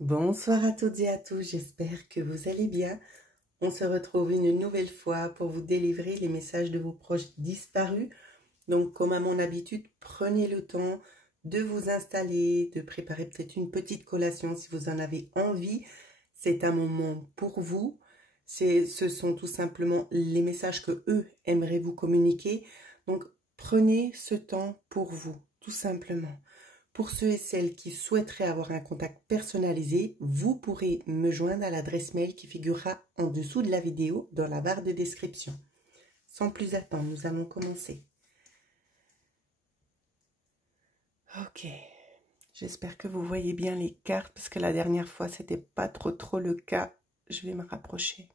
Bonsoir à toutes et à tous, j'espère que vous allez bien. On se retrouve une nouvelle fois pour vous délivrer les messages de vos proches disparus. Donc, comme à mon habitude, prenez le temps de vous installer, de préparer peut-être une petite collation si vous en avez envie. C'est un moment pour vous. Ce sont tout simplement les messages que eux aimeraient vous communiquer. Donc, prenez ce temps pour vous, tout simplement. Pour ceux et celles qui souhaiteraient avoir un contact personnalisé, vous pourrez me joindre à l'adresse mail qui figurera en dessous de la vidéo dans la barre de description. Sans plus attendre, nous allons commencer. Ok, j'espère que vous voyez bien les cartes parce que la dernière fois c'était pas trop le cas. Je vais me rapprocher.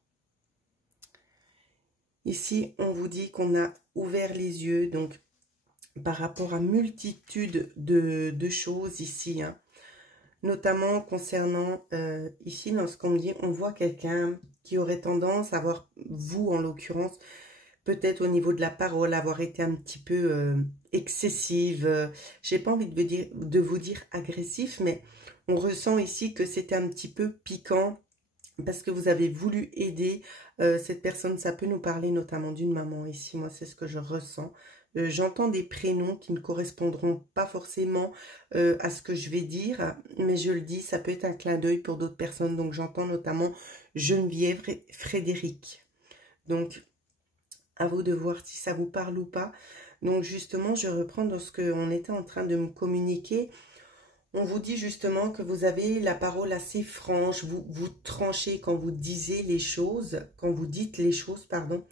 Ici, on vous dit qu'on a ouvert les yeux, donc par rapport à multitude de choses ici, hein. Notamment concernant, ici, dans ce qu'on me dit, on voit quelqu'un qui aurait tendance à avoir, vous en l'occurrence, peut-être au niveau de la parole, avoir été un petit peu excessive. J'ai pas envie de vous dire agressif, mais on ressent ici que c'était un petit peu piquant parce que vous avez voulu aider cette personne. Ça peut nous parler notamment d'une maman ici, moi c'est ce que je ressens. J'entends des prénoms qui ne correspondront pas forcément à ce que je vais dire, mais je le dis, ça peut être un clin d'œil pour d'autres personnes. Donc j'entends notamment Geneviève et Frédéric. Donc à vous de voir si ça vous parle ou pas. Donc justement, je reprends dans ce qu'on était en train de me communiquer. On vous dit justement que vous avez la parole assez franche, vous tranchez quand vous disiez les choses, quand vous dites les choses, pardon.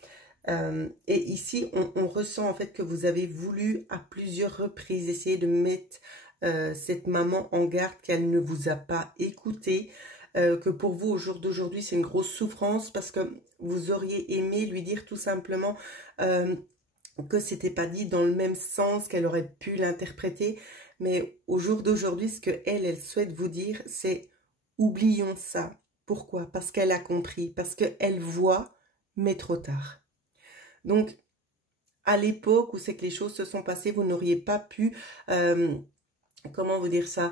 Et ici, on ressent en fait que vous avez voulu à plusieurs reprises essayer de mettre cette maman en garde qu'elle ne vous a pas écouté, que pour vous au jour d'aujourd'hui c'est une grosse souffrance parce que vous auriez aimé lui dire tout simplement que c'était pas dit dans le même sens qu'elle aurait pu l'interpréter. Mais au jour d'aujourd'hui, ce que elle souhaite vous dire, c'est oublions ça. Pourquoi? Parce qu'elle a compris, parce qu'elle voit, mais trop tard. Donc, à l'époque où c'est que les choses se sont passées, vous n'auriez pas pu, comment vous dire ça,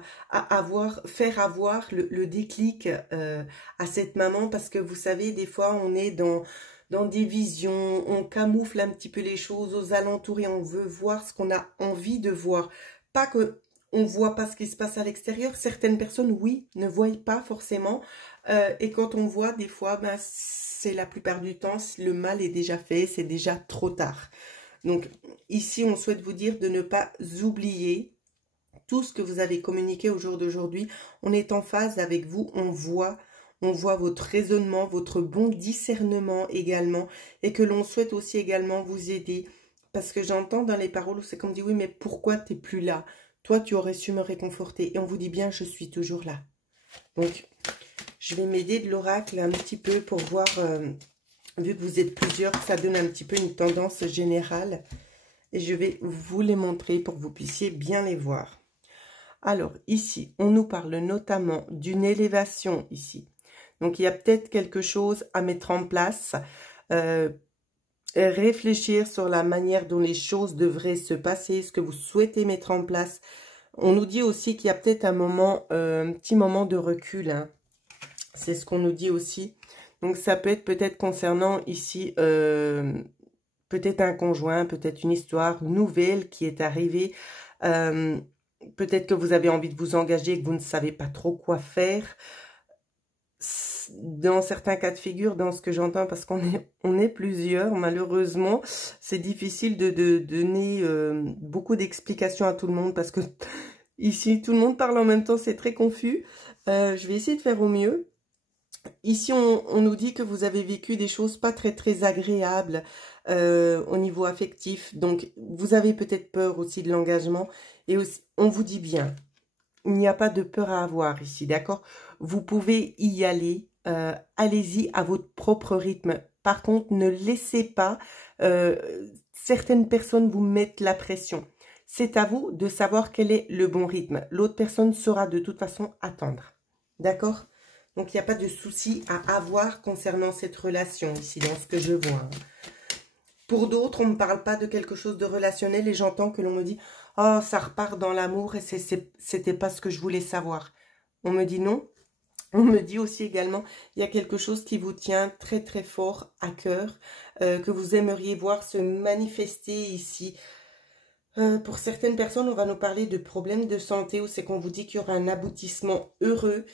faire avoir le déclic à cette maman, parce que vous savez, des fois, on est dans des visions, on camoufle un petit peu les choses aux alentours et on veut voir ce qu'on a envie de voir. Pas que on voit pas ce qui se passe à l'extérieur. Certaines personnes, oui, ne voient pas forcément. Et quand on voit, des fois, ben, c'est la plupart du temps, le mal est déjà fait, c'est déjà trop tard. Donc, ici, on souhaite vous dire de ne pas oublier tout ce que vous avez communiqué au jour d'aujourd'hui. On est en phase avec vous, on voit votre raisonnement, votre bon discernement également, et que l'on souhaite aussi également vous aider, parce que j'entends dans les paroles où c'est comme dit, oui, mais pourquoi t'es plus là? Toi, tu aurais su me réconforter. Et on vous dit bien, je suis toujours là. Donc, je vais m'aider de l'oracle un petit peu pour voir, vu que vous êtes plusieurs, ça donne un petit peu une tendance générale. Et je vais vous les montrer pour que vous puissiez bien les voir. Alors, ici, on nous parle notamment d'une élévation ici. Donc, il y a peut-être quelque chose à mettre en place. Réfléchir sur la manière dont les choses devraient se passer, ce que vous souhaitez mettre en place. On nous dit aussi qu'il y a peut-être un petit moment de recul, hein. C'est ce qu'on nous dit aussi. Donc, ça peut être peut-être concernant ici, peut-être un conjoint, peut-être une histoire nouvelle qui est arrivée. Peut-être que vous avez envie de vous engager et que vous ne savez pas trop quoi faire. Dans certains cas de figure, dans ce que j'entends, parce on est plusieurs, malheureusement, c'est difficile de donner beaucoup d'explications à tout le monde, parce que ici, tout le monde parle en même temps, c'est très confus. Je vais essayer de faire au mieux. Ici, on nous dit que vous avez vécu des choses pas très agréables au niveau affectif. Donc, vous avez peut-être peur aussi de l'engagement. Et aussi, on vous dit bien, il n'y a pas de peur à avoir ici, d'accord? Vous pouvez y aller. Allez-y à votre propre rythme. Par contre, ne laissez pas certaines personnes vous mettre la pression. C'est à vous de savoir quel est le bon rythme. L'autre personne saura de toute façon attendre. D'accord? Donc, il n'y a pas de souci à avoir concernant cette relation ici, dans ce que je vois. Pour d'autres, on ne me parle pas de quelque chose de relationnel et j'entends que l'on me dit « Oh, ça repart dans l'amour et c'était pas ce que je voulais savoir. » On me dit non. On me dit aussi également, il y a quelque chose qui vous tient très très fort à cœur, que vous aimeriez voir se manifester ici. Pour certaines personnes, on va nous parler de problèmes de santé, où c'est qu'on vous dit qu'il y aura un aboutissement heureux.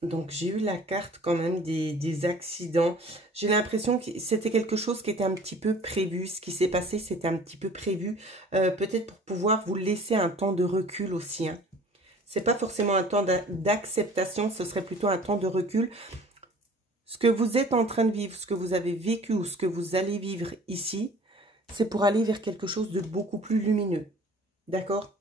Donc j'ai eu la carte quand même des accidents. J'ai l'impression que c'était quelque chose qui était un petit peu prévu. Ce qui s'est passé, c'était un petit peu prévu. Peut-être pour pouvoir vous laisser un temps de recul aussi, hein. C'est pas forcément un temps d'acceptation, ce serait plutôt un temps de recul. Ce que vous êtes en train de vivre, ce que vous avez vécu ou ce que vous allez vivre ici, c'est pour aller vers quelque chose de beaucoup plus lumineux. D'accord?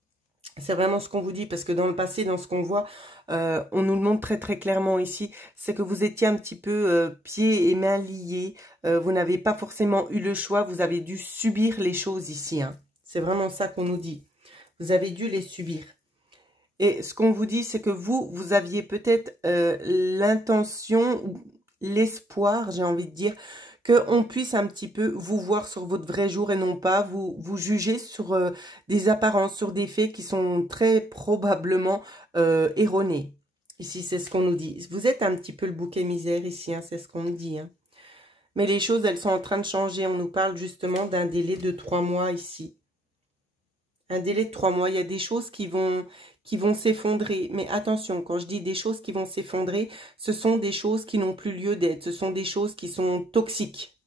C'est vraiment ce qu'on vous dit, parce que dans le passé, dans ce qu'on voit, on nous le montre très très clairement ici, c'est que vous étiez un petit peu pieds et mains liés, vous n'avez pas forcément eu le choix, vous avez dû subir les choses ici, hein. C'est vraiment ça qu'on nous dit. Vous avez dû les subir. Et ce qu'on vous dit, c'est que vous aviez peut-être l'intention, ou l'espoir, j'ai envie de dire, qu'on puisse un petit peu vous voir sur votre vrai jour et non pas vous juger sur des apparences, sur des faits qui sont très probablement erronés. Ici, c'est ce qu'on nous dit. Vous êtes un petit peu le bouc émissaire ici, hein, c'est ce qu'on nous dit, hein. Mais les choses, elles sont en train de changer. On nous parle justement d'un délai de 3 mois ici. Un délai de 3 mois. Il y a des choses qui vont s'effondrer. Mais attention, quand je dis des choses qui vont s'effondrer, ce sont des choses qui n'ont plus lieu d'être. Ce sont des choses qui sont toxiques.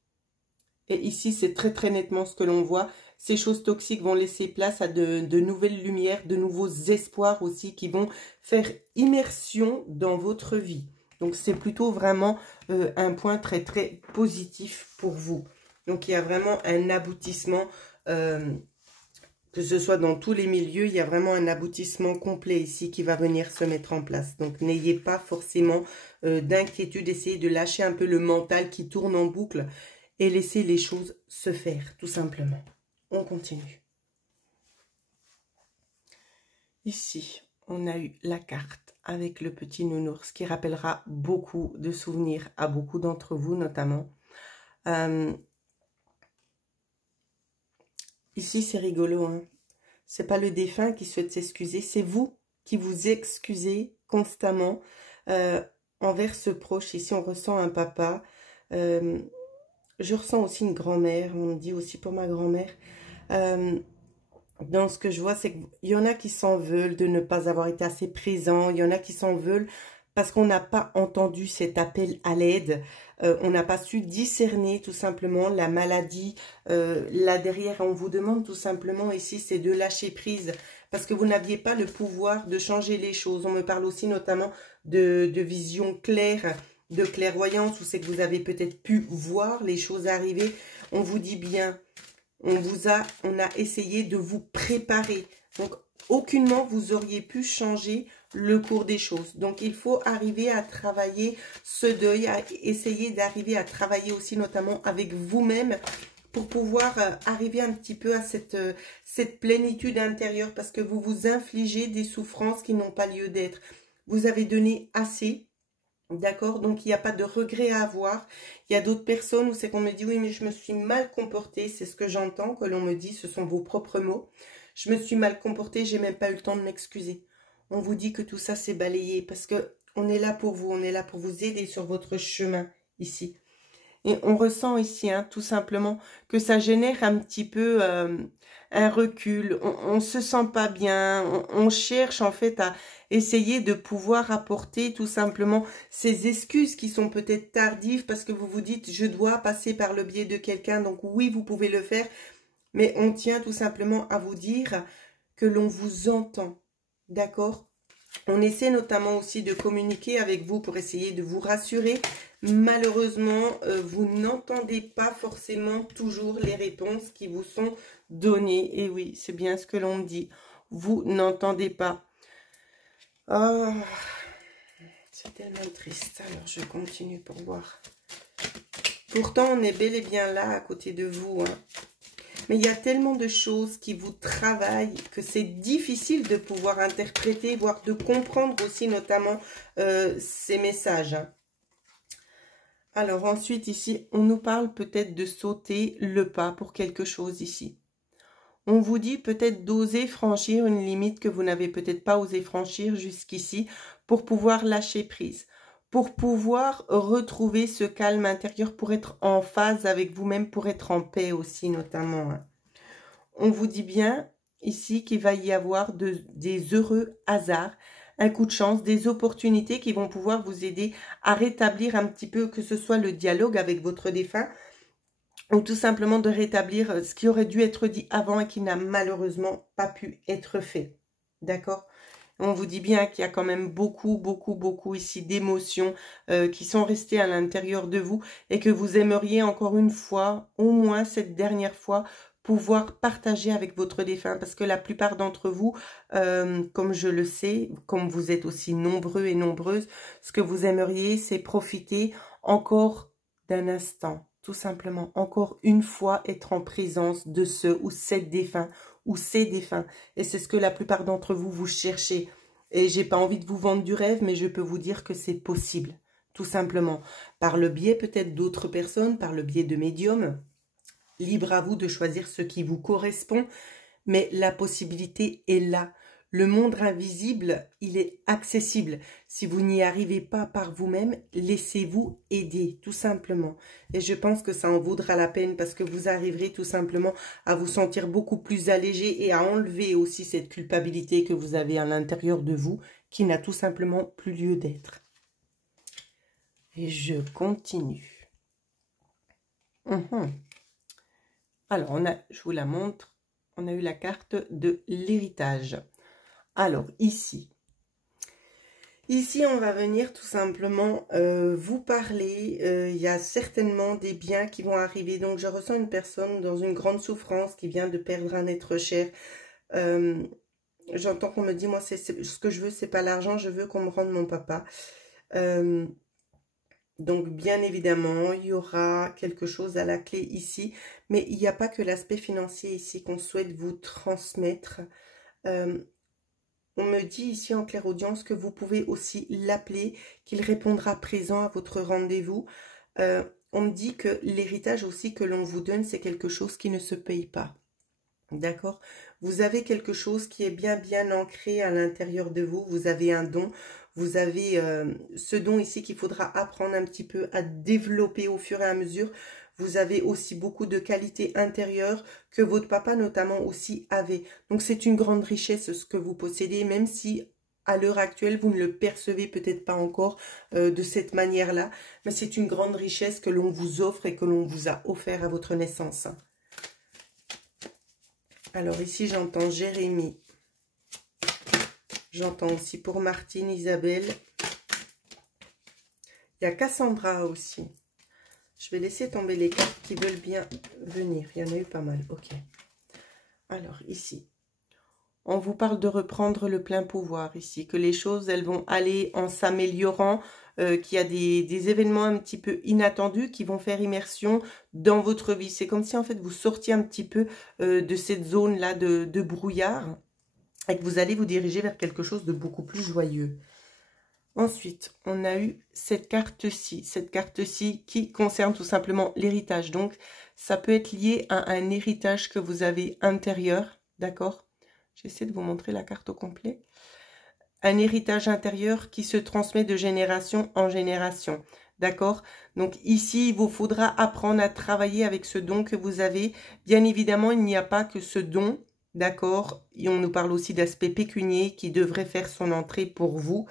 Et ici, c'est très très nettement ce que l'on voit. Ces choses toxiques vont laisser place à de nouvelles lumières, de nouveaux espoirs aussi qui vont faire immersion dans votre vie. Donc, c'est plutôt vraiment un point très très positif pour vous. Donc, il y a vraiment un aboutissement, que ce soit dans tous les milieux, il y a vraiment un aboutissement complet ici qui va venir se mettre en place. Donc, n'ayez pas forcément d'inquiétude, essayez de lâcher un peu le mental qui tourne en boucle et laissez les choses se faire, tout simplement. On continue. Ici, on a eu la carte avec le petit nounours qui rappellera beaucoup de souvenirs à beaucoup d'entre vous, notamment. Ici, c'est rigolo, hein. C'est pas le défunt qui souhaite s'excuser, c'est vous qui vous excusez constamment envers ce proche. Ici, on ressent un papa. Je ressens aussi une grand-mère. On me dit aussi pour ma grand-mère. Dans ce que je vois, c'est qu'il y en a qui s'en veulent de ne pas avoir été assez présent. Il y en a qui s'en veulent parce qu'on n'a pas entendu cet appel à l'aide. On n'a pas su discerner tout simplement la maladie. Là derrière, on vous demande tout simplement ici, c'est de lâcher prise. Parce que vous n'aviez pas le pouvoir de changer les choses. On me parle aussi notamment de vision claire, de clairvoyance, où c'est que vous avez peut-être pu voir les choses arriver. On vous dit bien, on a essayé de vous préparer. Donc, aucunement vous auriez pu changer le cours des choses. Donc, il faut arriver à travailler ce deuil, à essayer d'arriver à travailler aussi notamment avec vous-même pour pouvoir arriver un petit peu à cette plénitude intérieure, parce que vous vous infligez des souffrances qui n'ont pas lieu d'être. Vous avez donné assez. D'accord? Donc, il n'y a pas de regret à avoir. Il y a d'autres personnes où c'est qu'on me dit, oui, mais je me suis mal comportée. C'est ce que j'entends, que l'on me dit, ce sont vos propres mots. Je me suis mal comportée, j'ai même pas eu le temps de m'excuser. On vous dit que tout ça, c'est balayé parce que on est là pour vous. On est là pour vous aider sur votre chemin, ici. Et on ressent ici, hein, tout simplement, que ça génère un petit peu un recul. On se sent pas bien. On cherche en fait à essayer de pouvoir apporter tout simplement ces excuses qui sont peut-être tardives parce que vous vous dites, je dois passer par le biais de quelqu'un. Donc oui, vous pouvez le faire. Mais on tient tout simplement à vous dire que l'on vous entend. D'accord ? On essaie notamment aussi de communiquer avec vous pour essayer de vous rassurer. Malheureusement, vous n'entendez pas forcément toujours les réponses qui vous sont données. Et oui, c'est bien ce que l'on me dit. Vous n'entendez pas. Oh, c'est tellement triste. Alors, je continue pour voir. Pourtant, on est bel et bien là, à côté de vous, hein. Mais il y a tellement de choses qui vous travaillent que c'est difficile de pouvoir interpréter, voire de comprendre aussi notamment ces messages, hein. Alors ensuite ici, on nous parle peut-être de sauter le pas pour quelque chose ici. On vous dit peut-être d'oser franchir une limite que vous n'avez peut-être pas osé franchir jusqu'ici pour pouvoir lâcher prise, pour pouvoir retrouver ce calme intérieur, pour être en phase avec vous-même, pour être en paix aussi notamment. On vous dit bien ici qu'il va y avoir des heureux hasards, un coup de chance, des opportunités qui vont pouvoir vous aider à rétablir un petit peu, que ce soit le dialogue avec votre défunt, ou tout simplement de rétablir ce qui aurait dû être dit avant et qui n'a malheureusement pas pu être fait. D'accord? On vous dit bien qu'il y a quand même beaucoup ici d'émotions qui sont restées à l'intérieur de vous et que vous aimeriez encore une fois, au moins cette dernière fois, pouvoir partager avec votre défunt, parce que la plupart d'entre vous, comme je le sais, comme vous êtes aussi nombreux et nombreuses, ce que vous aimeriez, c'est profiter encore d'un instant, tout simplement, encore une fois être en présence de ce ou cette défunt ou ces défunts. Et c'est ce que la plupart d'entre vous, vous cherchez. Et j'ai pas envie de vous vendre du rêve, mais je peux vous dire que c'est possible, tout simplement. Par le biais peut-être d'autres personnes, par le biais de médiums. Libre à vous de choisir ce qui vous correspond, mais la possibilité est là. Le monde invisible, il est accessible. Si vous n'y arrivez pas par vous-même, laissez-vous aider, tout simplement. Et je pense que ça en vaudra la peine parce que vous arriverez tout simplement à vous sentir beaucoup plus allégé et à enlever aussi cette culpabilité que vous avez à l'intérieur de vous, qui n'a tout simplement plus lieu d'être. Et je continue. Alors, je vous la montre, on a eu la carte de l'héritage. Alors, ici, on va venir tout simplement vous parler. Il y a certainement des biens qui vont arriver. Donc, je ressens une personne dans une grande souffrance qui vient de perdre un être cher. J'entends qu'on me dit, moi, ce que je veux, c'est pas l'argent, je veux qu'on me rende mon papa. Donc, bien évidemment, il y aura quelque chose à la clé ici. Mais il n'y a pas que l'aspect financier ici qu'on souhaite vous transmettre. On me dit ici en clairaudience que vous pouvez aussi l'appeler, qu'il répondra présent à votre rendez-vous. On me dit que l'héritage aussi que l'on vous donne, c'est quelque chose qui ne se paye pas. D'accord? Vous avez quelque chose qui est bien ancré à l'intérieur de vous. Vous avez un don. Vous avez ce don ici qu'il faudra apprendre un petit peu à développer au fur et à mesure. Vous avez aussi beaucoup de qualités intérieures que votre papa notamment aussi avait. Donc c'est une grande richesse ce que vous possédez, même si à l'heure actuelle vous ne le percevez peut-être pas encore de cette manière-là. Mais c'est une grande richesse que l'on vous offre et que l'on vous a offert à votre naissance. Alors ici j'entends Jérémie. J'entends aussi pour Martine, Isabelle. Il y a Cassandra aussi. Je vais laisser tomber les cartes qui veulent bien venir. Il y en a eu pas mal. Ok. Alors, ici, on vous parle de reprendre le plein pouvoir ici. Que les choses, elles vont aller en s'améliorant. Qu'il y a des événements un petit peu inattendus qui vont faire immersion dans votre vie. C'est comme si, en fait, vous sortiez un petit peu de cette zone-là de brouillard. Et que vous allez vous diriger vers quelque chose de beaucoup plus joyeux. Ensuite, on a eu cette carte-ci qui concerne tout simplement l'héritage. Donc, ça peut être lié à un héritage que vous avez intérieur, d'accord? J'essaie de vous montrer la carte au complet. Un héritage intérieur qui se transmet de génération en génération, d'accord? Donc ici, il vous faudra apprendre à travailler avec ce don que vous avez. Bien évidemment, il n'y a pas que ce don, d'accord? Et on nous parle aussi d'aspect pécunier qui devrait faire son entrée pour vous.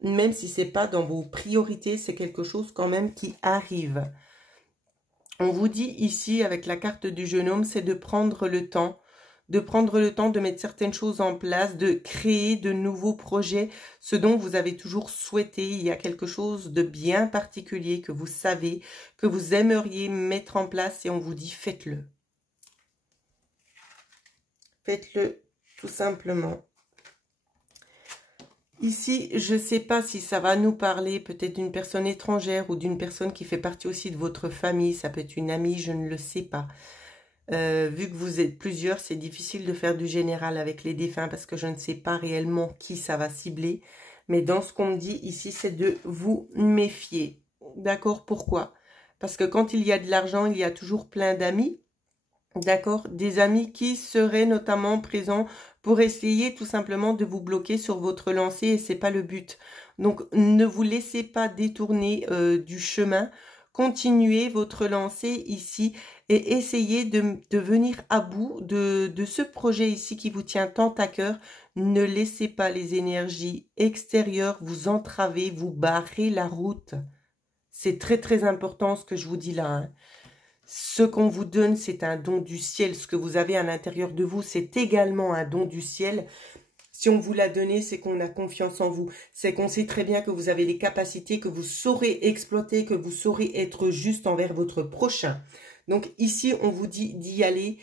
Même si ce n'est pas dans vos priorités, c'est quelque chose quand même qui arrive. On vous dit ici, avec la carte du jeune homme, c'est de prendre le temps. De mettre certaines choses en place, de créer de nouveaux projets, ce dont vous avez toujours souhaité. Il y a quelque chose de bien particulier que vous savez, que vous aimeriez mettre en place et on vous dit faites-le. Faites-le tout simplement. Ici, je ne sais pas si ça va nous parler peut-être d'une personne étrangère ou d'une personne qui fait partie aussi de votre famille. Ça peut être une amie, je ne le sais pas. Vu que vous êtes plusieurs, c'est difficile de faire du général avec les défunts parce que je ne sais pas réellement qui ça va cibler. Mais dans ce qu'on me dit ici, c'est de vous méfier. D'accord? Pourquoi? Parce que quand il y a de l'argent, il y a toujours plein d'amis. D'accord? Des amis qui seraient notamment présents pour essayer tout simplement de vous bloquer sur votre lancée et c'est pas le but. Donc, ne vous laissez pas détourner du chemin. Continuez votre lancée ici et essayez de venir à bout de ce projet ici qui vous tient tant à cœur. Ne laissez pas les énergies extérieures vous entraver, vous barrer la route. C'est très très important ce que je vous dis là, hein. Ce qu'on vous donne, c'est un don du ciel. Ce que vous avez à l'intérieur de vous, c'est également un don du ciel. Si on vous l'a donné, c'est qu'on a confiance en vous. C'est qu'on sait très bien que vous avez les capacités, que vous saurez exploiter, que vous saurez être juste envers votre prochain. Donc ici, on vous dit d'y aller.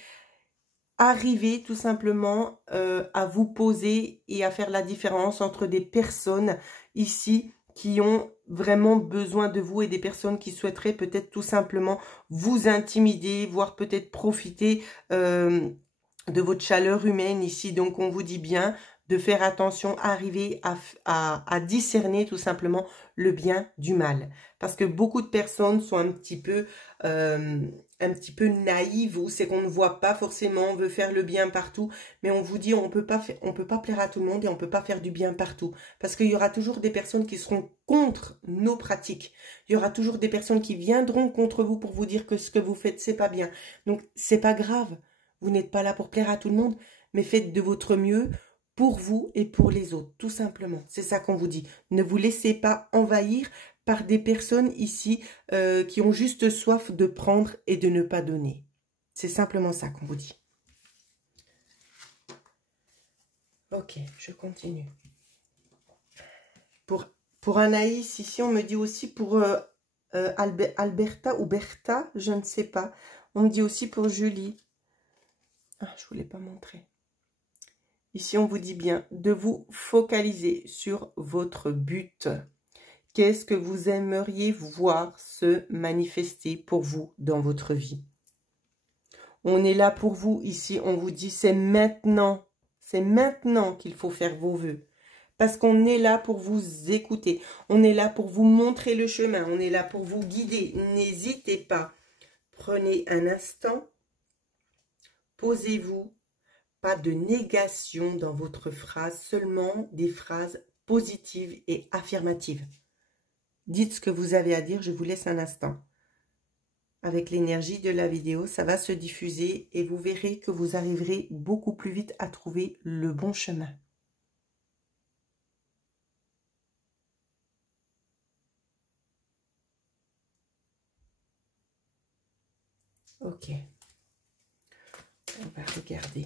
Arrivez tout simplement à vous poser et à faire la différence entre des personnes ici qui ont vraiment besoin de vous et des personnes qui souhaiteraient peut-être tout simplement vous intimider, voire peut-être profiter de votre chaleur humaine ici. Donc, on vous dit bien de faire attention, arriver à discerner tout simplement le bien du mal. Parce que beaucoup de personnes sont un petit peu naïves, ou c'est qu'on ne voit pas forcément, on veut faire le bien partout, mais on vous dit on peut pas plaire à tout le monde et on peut pas faire du bien partout. Parce qu'il y aura toujours des personnes qui seront contre nos pratiques. Il y aura toujours des personnes qui viendront contre vous pour vous dire que ce que vous faites, c'est pas bien. Donc, c'est pas grave. Vous n'êtes pas là pour plaire à tout le monde, mais faites de votre mieux pour vous et pour les autres, tout simplement. C'est ça qu'on vous dit. Ne vous laissez pas envahir par des personnes ici qui ont juste soif de prendre et de ne pas donner. C'est simplement ça qu'on vous dit. Ok, je continue. Pour Anaïs, ici, on me dit aussi pour Alberta ou Bertha, je ne sais pas. On me dit aussi pour Julie. Ah, je ne voulais pas montrer. Ici, on vous dit bien de vous focaliser sur votre but. Qu'est-ce que vous aimeriez voir se manifester pour vous dans votre vie? On est là pour vous ici. On vous dit c'est maintenant. C'est maintenant qu'il faut faire vos vœux. Parce qu'on est là pour vous écouter. On est là pour vous montrer le chemin. On est là pour vous guider. N'hésitez pas. Prenez un instant. Posez-vous. Pas de négation dans votre phrase, seulement des phrases positives et affirmatives. Dites ce que vous avez à dire, je vous laisse un instant. Avec l'énergie de la vidéo, ça va se diffuser et vous verrez que vous arriverez beaucoup plus vite à trouver le bon chemin. Ok. On va regarder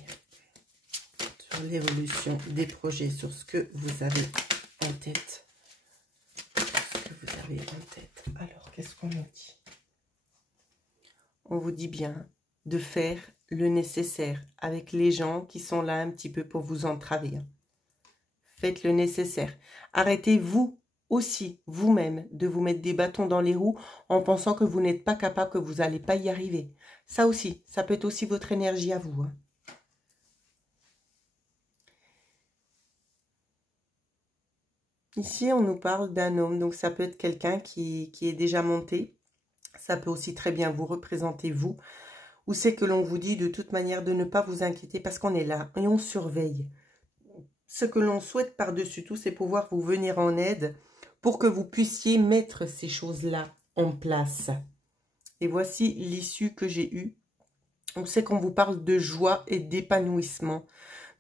sur l'évolution des projets, sur ce que vous avez en tête. Alors, qu'est-ce qu'on nous dit? On vous dit bien de faire le nécessaire avec les gens qui sont là un petit peu pour vous entraver. Faites le nécessaire. Arrêtez-vous aussi, vous-même, de vous mettre des bâtons dans les roues en pensant que vous n'êtes pas capable, que vous n'allez pas y arriver. Ça aussi, ça peut être aussi votre énergie à vous, hein. Ici, on nous parle d'un homme, donc ça peut être quelqu'un qui est déjà monté. Ça peut aussi très bien vous représenter, vous. Ou c'est que l'on vous dit de toute manière de ne pas vous inquiéter parce qu'on est là et on surveille. Ce que l'on souhaite par-dessus tout, c'est pouvoir vous venir en aide pour que vous puissiez mettre ces choses-là en place. Et voici l'issue que j'ai eue. On sait qu'on vous parle de joie et d'épanouissement.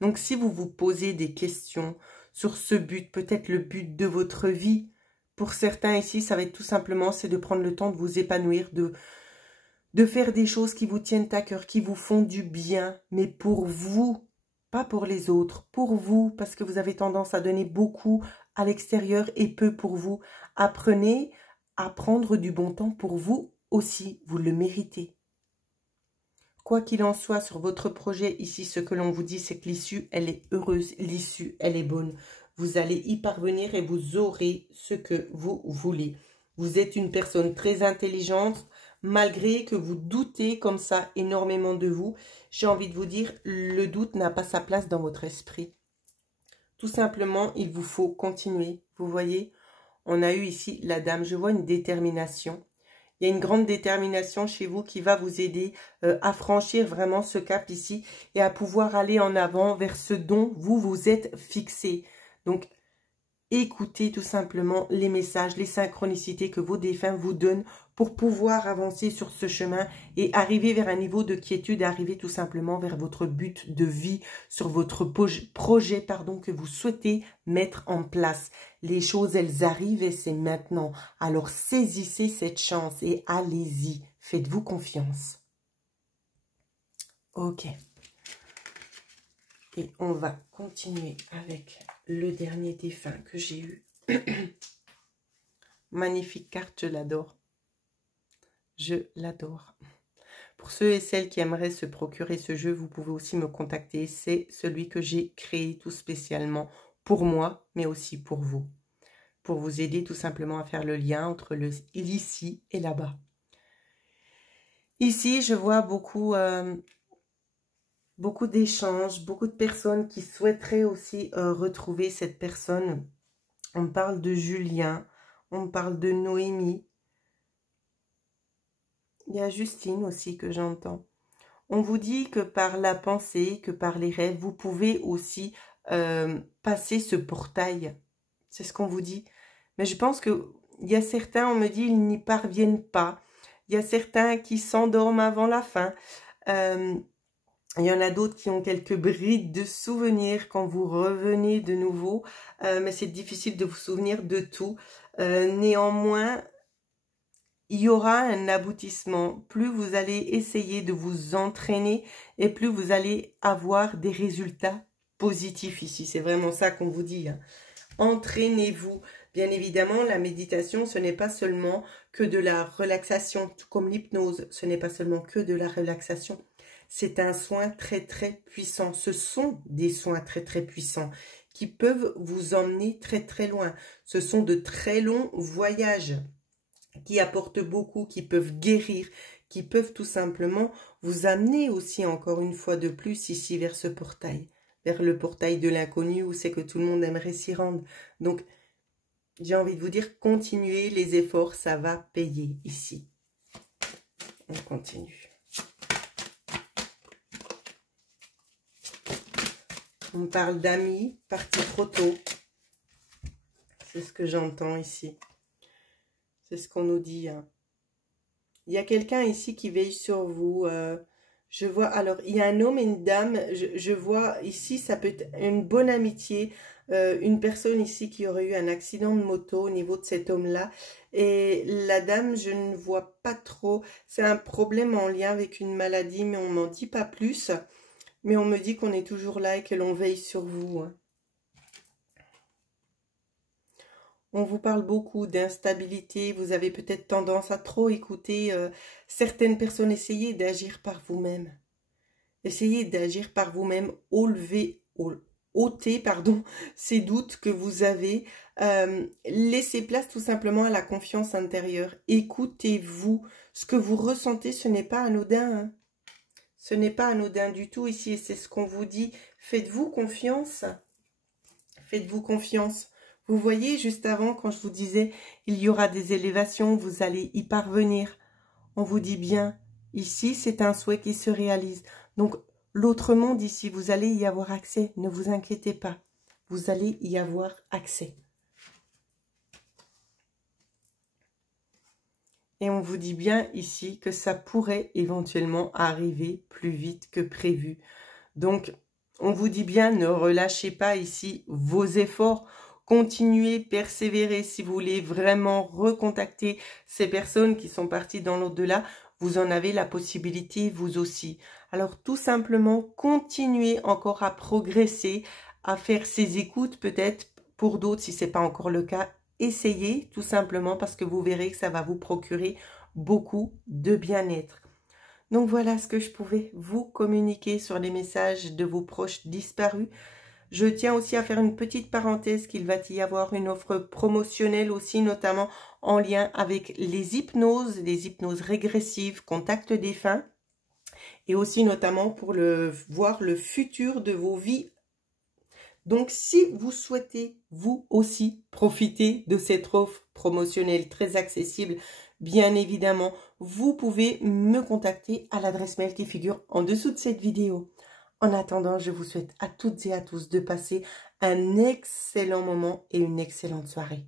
Donc, si vous vous posez des questions sur ce but, peut-être le but de votre vie, pour certains ici, ça va être tout simplement, c'est de prendre le temps de vous épanouir, de faire des choses qui vous tiennent à cœur, qui vous font du bien, mais pour vous, pas pour les autres, pour vous, parce que vous avez tendance à donner beaucoup à l'extérieur et peu pour vous. Apprenez à prendre du bon temps pour vous aussi, vous le méritez. Quoi qu'il en soit sur votre projet, ici, ce que l'on vous dit, c'est que l'issue, elle est heureuse, l'issue, elle est bonne. Vous allez y parvenir et vous aurez ce que vous voulez. Vous êtes une personne très intelligente, malgré que vous doutez comme ça énormément de vous. J'ai envie de vous dire, le doute n'a pas sa place dans votre esprit. Tout simplement, il vous faut continuer. Vous voyez, on a eu ici la dame, je vois une détermination. Il y a une grande détermination chez vous qui va vous aider à franchir vraiment ce cap ici et à pouvoir aller en avant vers ce dont vous vous êtes fixé. Donc, écoutez tout simplement les messages, les synchronicités que vos défunts vous donnent pour pouvoir avancer sur ce chemin et arriver vers un niveau de quiétude, arriver tout simplement vers votre but de vie, sur votre projet que vous souhaitez mettre en place. Les choses, elles arrivent et c'est maintenant. Alors saisissez cette chance et allez-y. Faites-vous confiance. Ok. Et on va continuer avec le dernier défunt que j'ai eu. Magnifique carte, je l'adore. Je l'adore. Pour ceux et celles qui aimeraient se procurer ce jeu, vous pouvez aussi me contacter. C'est celui que j'ai créé tout spécialement pour moi, mais aussi pour vous. Pour vous aider tout simplement à faire le lien entre l'ici et là-bas. Ici, je vois beaucoup d'échanges, beaucoup de personnes qui souhaiteraient aussi retrouver cette personne. On parle de Julien, on parle de Noémie. Il y a Justine aussi que j'entends. On vous dit que par la pensée, que par les rêves, vous pouvez aussi passer ce portail. C'est ce qu'on vous dit. Mais je pense qu'il y a certains, on me dit, ils n'y parviennent pas. Il y a certains qui s'endorment avant la fin. Il y en a d'autres qui ont quelques brides de souvenirs quand vous revenez de nouveau. Mais c'est difficile de vous souvenir de tout. Néanmoins, il y aura un aboutissement. Plus vous allez essayer de vous entraîner et plus vous allez avoir des résultats positifs ici. C'est vraiment ça qu'on vous dit. Hein. Entraînez-vous. Bien évidemment, la méditation, ce n'est pas seulement que de la relaxation, tout comme l'hypnose. Ce n'est pas seulement que de la relaxation. C'est un soin très très puissant. Ce sont des soins très très puissants qui peuvent vous emmener très très loin. Ce sont de très longs voyages qui apportent beaucoup, qui peuvent guérir, qui peuvent tout simplement vous amener aussi encore une fois de plus ici vers ce portail, vers le portail de l'inconnu où c'est que tout le monde aimerait s'y rendre. Donc, j'ai envie de vous dire, continuez les efforts, ça va payer ici. On continue. On parle d'amis partis trop tôt. C'est ce que j'entends ici. C'est ce qu'on nous dit. Hein. Il y a quelqu'un ici qui veille sur vous. Je vois, alors, il y a un homme et une dame. Je vois ici, ça peut être une bonne amitié. Une personne ici qui aurait eu un accident de moto au niveau de cet homme-là. Et la dame, je ne vois pas trop. C'est un problème en lien avec une maladie, mais on m'en dit pas plus. Mais on me dit qu'on est toujours là et que l'on veille sur vous. Hein. On vous parle beaucoup d'instabilité. Vous avez peut-être tendance à trop écouter certaines personnes. Essayez d'agir par vous-même. Essayez d'agir par vous-même. Ôtez ces doutes que vous avez. Laissez place tout simplement à la confiance intérieure. Écoutez-vous. Ce que vous ressentez, ce n'est pas anodin. Hein. Ce n'est pas anodin du tout ici, et c'est ce qu'on vous dit. Faites-vous confiance. Faites-vous confiance. Vous voyez, juste avant, quand je vous disais, il y aura des élévations, vous allez y parvenir. On vous dit bien, ici, c'est un souhait qui se réalise. Donc, l'autre monde ici, vous allez y avoir accès. Ne vous inquiétez pas. Vous allez y avoir accès. Et on vous dit bien ici que ça pourrait éventuellement arriver plus vite que prévu. Donc, on vous dit bien, ne relâchez pas ici vos efforts. Continuez, persévérez si vous voulez vraiment recontacter ces personnes qui sont parties dans l'au-delà. Vous en avez la possibilité, vous aussi. Alors, tout simplement, continuez encore à progresser, à faire ces écoutes peut-être pour d'autres si ce n'est pas encore le cas. Essayez tout simplement parce que vous verrez que ça va vous procurer beaucoup de bien-être. Donc voilà ce que je pouvais vous communiquer sur les messages de vos proches disparus. Je tiens aussi à faire une petite parenthèse qu'il va y avoir une offre promotionnelle aussi, notamment en lien avec les hypnoses régressives, contact défunt, et aussi notamment pour voir le futur de vos vies. Donc, si vous souhaitez, vous aussi, profiter de cette offre promotionnelle très accessible bien évidemment, vous pouvez me contacter à l'adresse mail qui figure en dessous de cette vidéo. En attendant, je vous souhaite à toutes et à tous de passer un excellent moment et une excellente soirée.